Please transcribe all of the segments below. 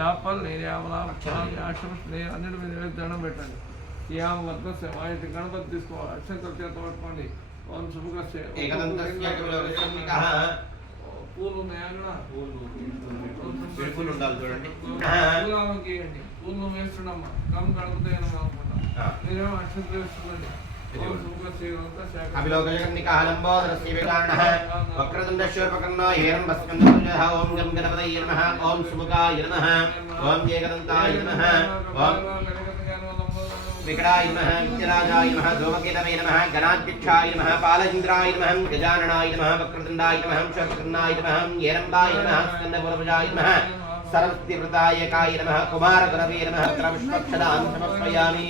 Apple నేను యావలా యాక్షం నేను అన్నిటి మీద దండం పెట్టండి. యామ వర్గస్య మా ఇంటి గణపతి తీసుకోవాలి. అక్షంతలు చేత పట్టుకోండి. ఓం కవిలోకస్యమికః పూలు ఉన్నాయా ఉండాలి చూడండి. గీయండి పూలు వేస్తున్నామ్మా కమ్ కడుగుతాయని అనుకుంటా. మీరేమో అక్షంతలు వేస్తుందండి ఓం శుభకస్య శాఖ అభిలోకజగన్నికः లంబోదరస్య వికారణः వక్రతుండశూర్పకర్ణో హేరంబస్కందపుజः ఓం గం గణపతये నమః ఓం సుముఖాయ నమః ఓం ఏకదంతాయ నమః ఓం వికటాయ నమః విద్యరాజాయ నమః ధూమకేతవే నమః గణాధ్యక్షాయ నమః పాలచంద్రాయ నమః గజాననాయ నమః వక్రతుండాయ నమః శూర్పకర్ణాయ నమః ఏరంబాయ నమః స్కందపురభుజాయ నమః సరస్వతివృతాయకాయ నమః కుమారగురవే నమః క్రమష్పక్షదాం సమర్పయామి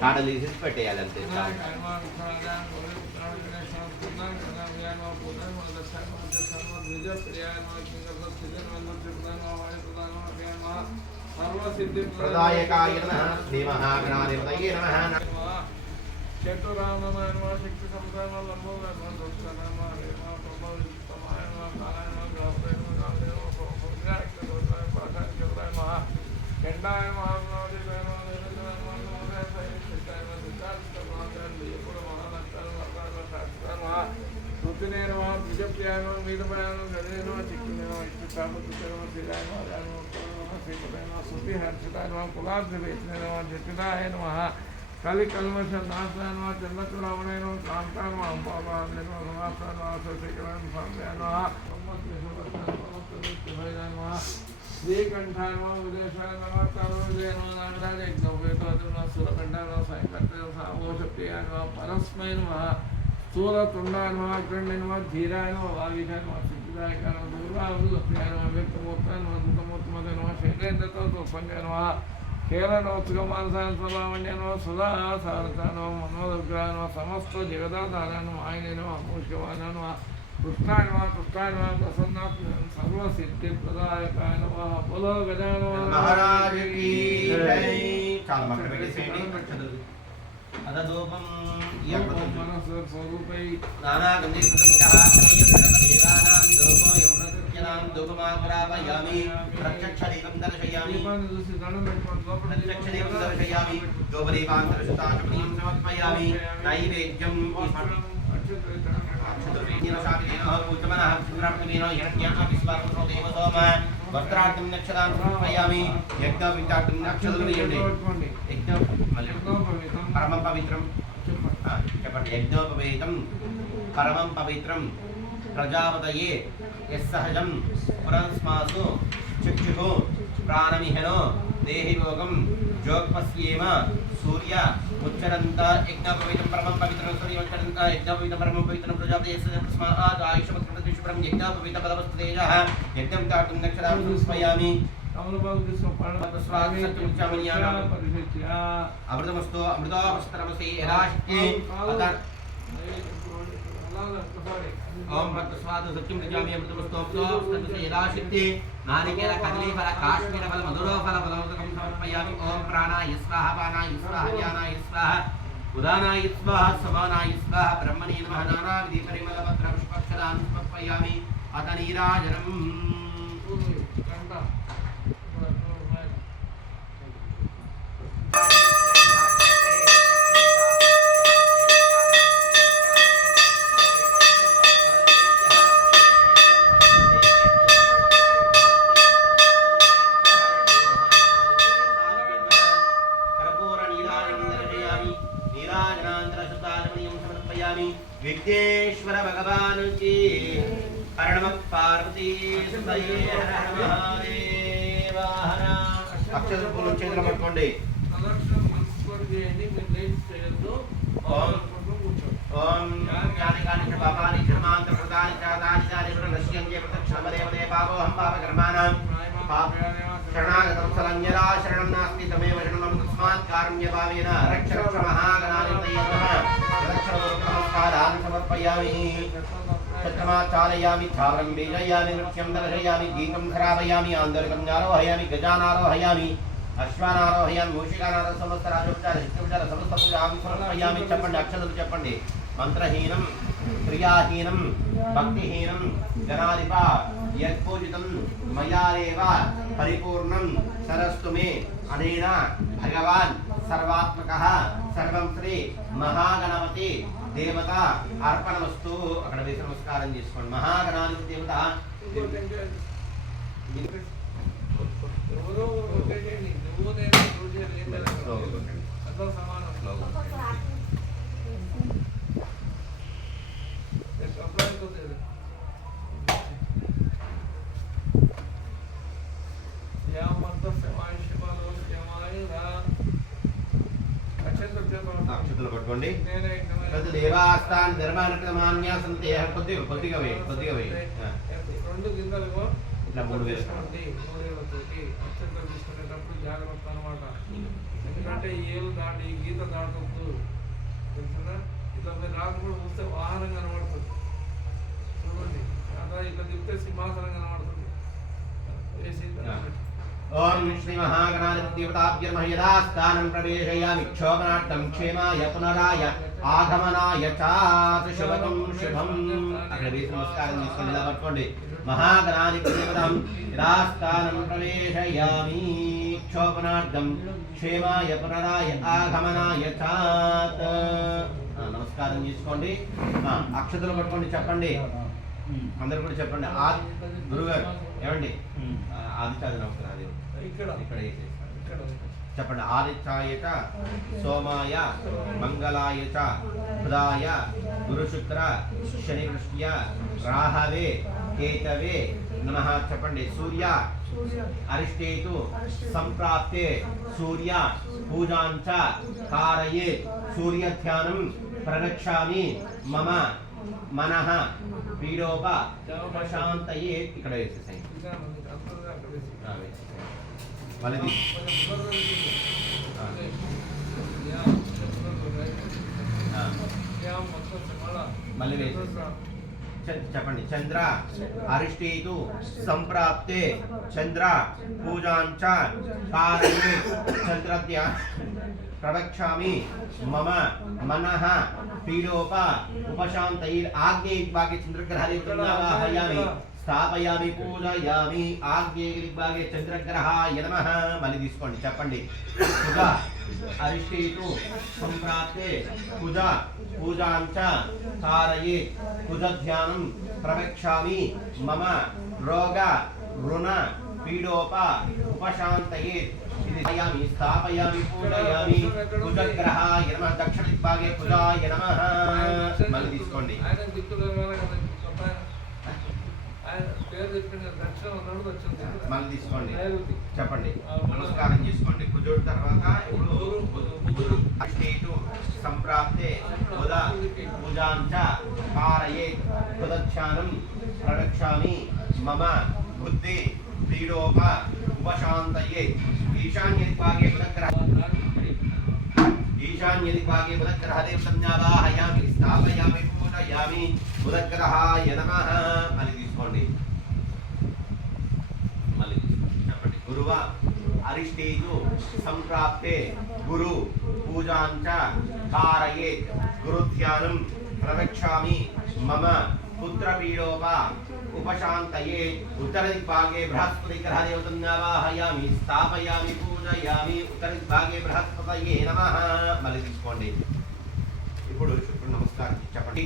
కాడలు తీసి పెట్టేయాలి అంతే చాలు. ప్రదాయకాయ నమః శ్రీమహాగణాధిపతయే నమః చతురామయ శక్తి సంప్రదాయ లంబోదయ குலாதிபேசனவா ஜெட்டிடாய நம கலி கல்மஷன் நாசனவா செல்லத்துடவுடையனோ காந்தான்வா அம்பாபா நிர்வாசனவா சசிகரன் சாமியானவா ஸ்ரீகண்டான்வா உதயசனவா தருவிஜயனோ நாகராஜ யஜ்னோபேதோதிர்வா சுரகண்டான்வா சங்கர்தேவசா ஓஷப்தியான்வா பரஸ்மைன்வா சூரத்துண்டான்வா கண்ணின்வா தீரான்வா வாகிஜான்வா சித்திதாயக்கான துர்வா உள்ளப்தியான்வா விருத்தமூர்த்தான்வா துத்தமூர்த்தமதன்வா ಶೈಲೇಂದ್ರ ಸಂಗನವಾ దుర్గాప్రియాయ నమ వ్యక్తమూర్తాయ నమ దుతమూర్తమదే నమ శైలేంద్రతో సంజయ నమ కేరళోత్సుకమానసాన స్వభావన్యనో సుధా సారథానో మనోదుర్గానో సమస్త జగదాధారాను ఆయనను అమూష్యవానను కృష్ణాయ నమ కృష్ణాయ నమ ప్రసన్నాత్మ సర్వసిద్ధి ప్రదాయకాయ నమ బలో గజానో మహారాజ్ కీ జై చాలు అక్కడ పెట్టేసేయండి అదధూపం మనసు స్వరూపై నానాగంధే సుగంధః కనయదేవానాం ధూపో యమునకృత్యనాం ధూపమాగ్రాపయామి ప్రత్యక్షదీపం దర్శయామి దీపాన్ని చూసి దండం ప్రత్యక్షదేవం దర్శయామి ప్రత్యక్షదేవం దర్శయామి ధూపదీపాంతరశుతాచమనీయం సమర్పయామి నైవేద్యం వస్త్రార్థం నక్షదాం సమర్పయామి యజ్ఞోపితార్థం నక్షత్రం వేయండి యజ్ఞం పరమ పవిత్రం చెప్పండి యజ్ఞోపవేతం పరమం పవిత్రం ప్రజాపతయే యస్సహజం పురస్మాసు చక్షు ప్రాణమిహనో దేహిభోగం జోగ్పస్యేమ సూర్య ఉచ్చరంత యజ్ఞోపవేతం పరమం పవిత్రం సూర్య ఉచ్చరంత యజ్ఞోపవేతం పరమం పవిత్రం ప్రజాపతయే తస్మాత్ ఆయుషపత్రం యజ్ఞోపవేత బలవస్తు తేజ యజ్ఞం తాటం నక్షరాం సమర్పయామి అమృతమస్తు అమృతావస్తరమసి యథాశక్తి అత ఓం భక్తస్వాదు సత్యం ప్రజామి అమృతమస్తు అమృతావస్తరమసి యథాశక్తి నారికేల కదలీ ఫల కాశ్మీర ఫల మధురో ఫల బలవతకం సమర్పయామి ఓం ప్రాణాయ స్వాహ పానాయ స్వాహ జ్ఞానాయ స్వాహ ఉదానాయ స్వాహ సమానాయ స్వాహ బ్రహ్మణే నమః నానావిధి పరిమళ పత్ర పుష్పక్షరాన్ సమర్పయామి అత అక్షర పూలు చేతులు పట్టుకోండి. ఓం జ్ఞాని కాని పాపాని చ మాంత్ర ప్రదాని దాని దాని గుణ ప్రతక్షమదేవదే పాపోహం పాపకర్మాణం పాప శరణాగతం సలన్యదా శరణం నాస్తి తమేవ శరణం తస్మాత్ కారుణ్యభావేన రక్ష రక్ష నమస్కారాన్ని సమర్పయామి. ఛత్రమాచారయామి ఛావరం బీజయామి నృత్యం దర్శయామి గీతం ఖరావయామి ఆందోళకం ఆరోహయామి గజానారోహయామి అశ్వానారోహయామి మూషికానారో సమస్త రాజోపచార శక్తిపచార సమస్త పూజామి సమర్పయామి చెప్పండి అక్షతలు చెప్పండి. మంత్రహీనం క్రియాహీనం భక్తిహీనం గణాధిప యత్పూజితం మయారేవ పరిపూర్ణం సరస్సు మే అనేన భగవాన్ సర్వాత్మక సర్వం శ్రీ మహాగణపతి దేవత అర్పణమస్తు అక్కడ వేసి నమస్కారం చేసుకోండి మహాగణాధిపతి దేవత సమానం పట్టుకోండి దేవాస్థాన్ కొద్దిగా కొద్దిగా వేయి కొద్దిగా వేయి రెండు గింజలు ఇట్లా మూడు వేలు. తీసుకోండి మూడు వేలతోటి అత్యంత తీసుకునేటప్పుడు జాగ్రత్త అనమాట ఎందుకంటే ఏళ్ళు దాటి గీత దాటొద్దు తెలుసునా ఇట్లా మీరు రాకుండా చూస్తే వాహనం కనబడుతుంది. చూడండి. అలా ఇట్లా తిప్పితే సింహాసనం కనబడుతుంది. వేసి ఓం శ్రీ మహాగణాధిపతి యదా స్థానం ప్రవేశయామి క్షోభనార్థం క్షేమాయ పునరాయ ఆగమనాయ చాతు శుభం. అక్కడ వేసి నమస్కారం తీసుకొని ఇలా పట్టుకోండి. మహాగణాధిపతి దేవతం యదా స్థానం ప్రవేశయామి క్షోభనార్థం క్షేమాయ పునరాయ ఆగమనాయ చాత్. నమస్కారం చేసుకోండి. అక్షతలు పట్టుకోండి చెప్పండి. అందరు కూడా చెప్పండి. ఆ గురుగారు ఏమండి? ఆ, ఆదిత్యాది నమస్కారం ఇక్కడ. ఇక్కడ చెప్పండి. ఆదిత్యాయ చ సోమాయ మంగళాయ చ బుధాయ గురుశుక్ర శని వృష్ట్య రాహవే కేతవే నమ. చెప్పండి. సూర్య అరిష్టేతు సంప్రాప్తే సూర్య పూజాంచ కారయే సూర్య ధ్యానం మమ. మనః. పీడోప ప్రశాంతయే ఇక్కడ వేసేసాయి ఇంకా అంతగా అక్కడ వేసి ఆ, వేసేసాయి మళ్ళీ తీ- చెప్పండి చంద్ర అరిష్టేతు సంప్రాప్తే చంద్ర పూజాంచ కారయే చంద్రద్య ప్రవక్ష్యామి మమ మనః పీడోప ఉపశాంతైర్ ఆగ్నేయవిభాగే చంద్రగ్రహదేవతావాహయామి స్థాపయామి పూజయామి ఆగ్నేయవిభాగే చంద్రగ్రహాయ నమః. మళ్ళీ తీసుకోండి చెప్పండి. కుజ అరిష్టేతు సంప్రాప్తే కుజ పూజాంచ తారయే కుజ ధ్యానం ప్రవక్ష్యామి మమ రోగ రుణ పీడోప ఉపశాంతయే. ఇది స్థాపయామి స్థాపయామి పూజయామి కుజగ్రహాయ నమః. దక్షిణ దిగ్భాగే కుజాయ నమః. మళ్ళీ తీసుకోండి. ఆయన పేరు చెప్పిన. మళ్ళీ తీసుకోండి. చెప్పండి. నమస్కారం చేసుకోండి. కుజుడు తర్వాత ఇప్పుడు బుధుడు సంప్రాప్తే బుధ పూజాంచ ప్రవక్ష్యామి మమ బుద్ధి పీడోప ఉపశాంతయే. ఈశాన్య దిగ్భాగే బుధగ్రహ ఈశాన్య దిగ్భాగే బుధగ్రహదేవ సంజ్ఞావాహయామి. స్థాపయామి పూజయామి. బుధగ్రహాయ నమః. మళ్ళీ తీసుకోండి మళ్ళీ తీసుకోండి చెప్పండి గురువ అరిష్టేజు సంప్రాప్తే గురు పూజాంచ కారయే గురుధ్యానం ప్రవక్ష్యామి మమ పుత్రపీడోప ఉపశాంతయే ఉత్తర దిగ్భాగే బృహస్పతి గ్రహదేవతన్యావాహయామి స్థాపయామి పూజయామి ఉత్తర దిగ్భాగే బృహస్పతయే నమః మళ్ళీ తీసుకోండి. ఇప్పుడు శుక్రుడు నమస్కారం చెప్పండి.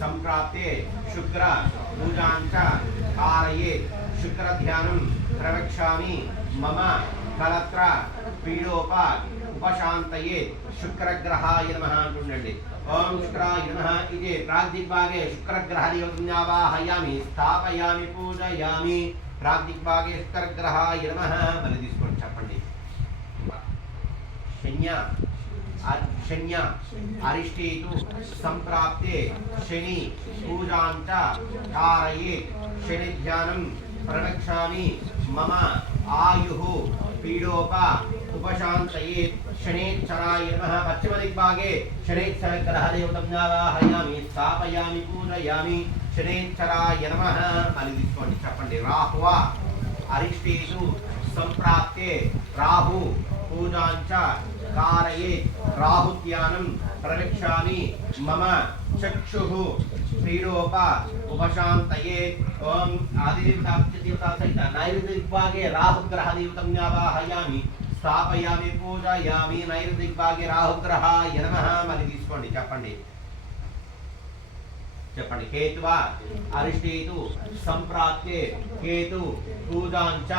సంప్రాప్తే శుక్ర పూజాంచ కారయే శుక్ర ధ్యానం ప్రవక్ష్యామి మమ కలత్ర పీడోప ఉపశాంతయే శుక్రగ్రహాయ నమః అంటుండండి ఓం శుక్రాయ నమః ఇదే ప్రాగ్దిగ్భాగే శుక్రగ్రహదేవతన్యావాహయామి స్థాపయామి పూజయామి. ప్రాగ్దిగ్భాగే శుక్రగ్రహాయ నమః మళ్ళీ తీసుకోండి చెప్పండి. శన్య అ- శన్య అరిష్టేతు సంప్రాప్తే శని పూజాంచ కారయే శని ధ్యానం ప్రణక్షామి మమ ఆయు పీడోప ఉపశాంతయే శనేశ్వరాయ నమః పశ్చిమ దిగ్భాగే శనేశ్వర గ్రహదేవతంయావాహయామి స్థాపయామి పూజయామి శనేశ్వరాయ నమః అని తీసుకోండి చెప్పండి। రాహువ అరిష్టేషు సంప్రాప్తే రాహు పూజాంచ కారయే రాహుత్యానం ప్రవక్ష్యామి మమ చక్షుః క్రీడోప ఉపశాంతయే ఓం ఆదిదేవతా సహిత నైరుదిగ్భాగే రాహుగ్రహదేవతం జ్ఞావాహయామి స్థాపయామి పూజయామి నైరుదిగ్భాగే రాహుగ్రహాయ నమః మరి తీసుకోండి చెప్పండి। చెప్పండి. కేతువా అరిష్టేతు సంప్రాప్తే కేతు పూజాంచ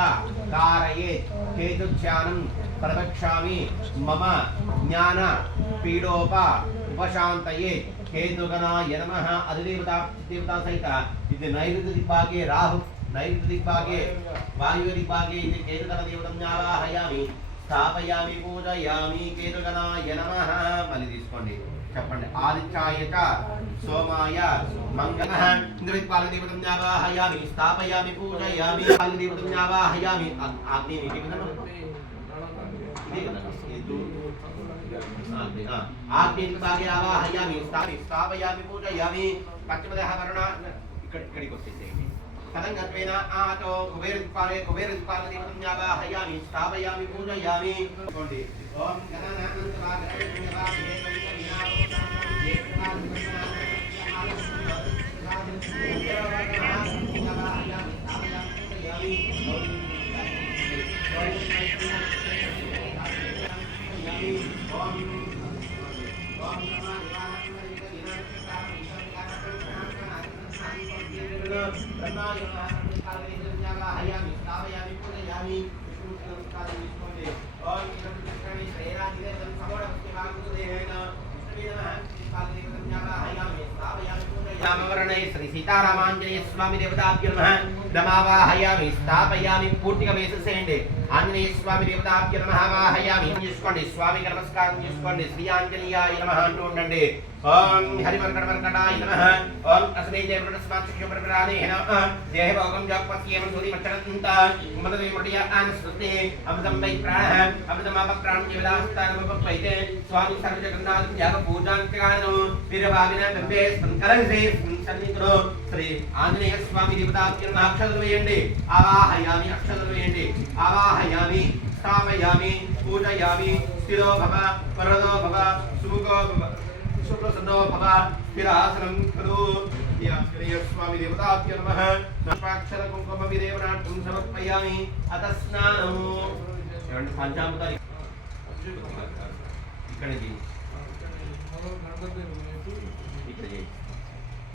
కారయే కేతు ధ్యానం ప్రవక్ష్యామి మమ జ్ఞాన పీడోప ఉపశాంతయే కేతుగణాయ నమః అధిదేవతా దేవతా సహిత. ఇది నైరుతి దిగ్భాగే రాహు నైరుతి దిగ్భాగే వాయువ్య దిగ్భాగే ఇది కేతుగణ దేవతం జ్ఞావాహయామి స్థాపయామి పూజయామి కేతుగణాయ నమః మళ్ళీ తీసుకోండి. చెప్పండి ఆదిత్యాయ చ సోమాయ మంగళ ఇంద్రవిత్పాలదేవతం జ్ఞావాహయామి స్థాపయామి పూజయామి పాలదేవతం జ్ఞావాహయామి ఆగ్ని ఇదే కదా ఇదే కదా ఇది ఆగ్ని ఆ. ఆగ్ని విభాగే ఆవాహయామి స్థాపి స్థాపయామి పూజయామి పశ్చిమదహ వర్ణ ఇక్కడ ఇక్కడికి వచ్చేసేయండి కదంగత్వేన ఆతో కుబేర దిక్పాలే కుబేర దిక్పాలదేవతం జ్ఞావాహయామి స్థాపయామి పూజయామి చూడండి ఓం రామవరణే సీతారామాంజనేయ స్వామి దేవతాభ్య నమః నమావాహయామి స్థాపయామి పూర్తిగా వేసేసేయండి ఆంజనేయ స్వామి దేవతాభ్య నమ వాహయామి. చేసుకోండి? స్వామికి నమస్కారం చేసుకోండి. శ్రీ ఆంజనేయాయ నమః అంటూ ఉండండి. ఓం హరివర్కట వర్కటాయ నమః. ఓం అస్మై దేవత స్మాక్ష పరపరానే నమః. దేహ భోగం జాపస్యేమ సూరి మచ్చరంత మదవే మడియ ఆన్ స్మృతే అమృతం వై ప్రాణః. అమృతం అప ప్రాణం జీవదాస్తానమపైతే స్వామి సర్వజగన్నాథం యాగ పూజాంతకాను వీరభావిన బింబే స్పంకరంసే సన్నిధిలో శ్రీ ఆంజనేయ స్వామి దేవతాభ్య నమః అక్షతలు వేయండి. ఆవాహయామి అక్షతలు వేయండి. ఆవాహ స్థాపయామి పూజయామి స్థిరో భవ వరదో భవ సుముఖో భవ సుప్రసన్నో భవ స్థిరాసనం ఖలు ఈ ఆంజనేయ స్వామి దేవతాభ్య నమః పుష్పాక్షర కుంకుమ విదేవనార్థం సమర్పయామి అత స్నానము ఏమంటే పంచామృతాలు ఇక్కడ చేయి ఇక్కడ చేయి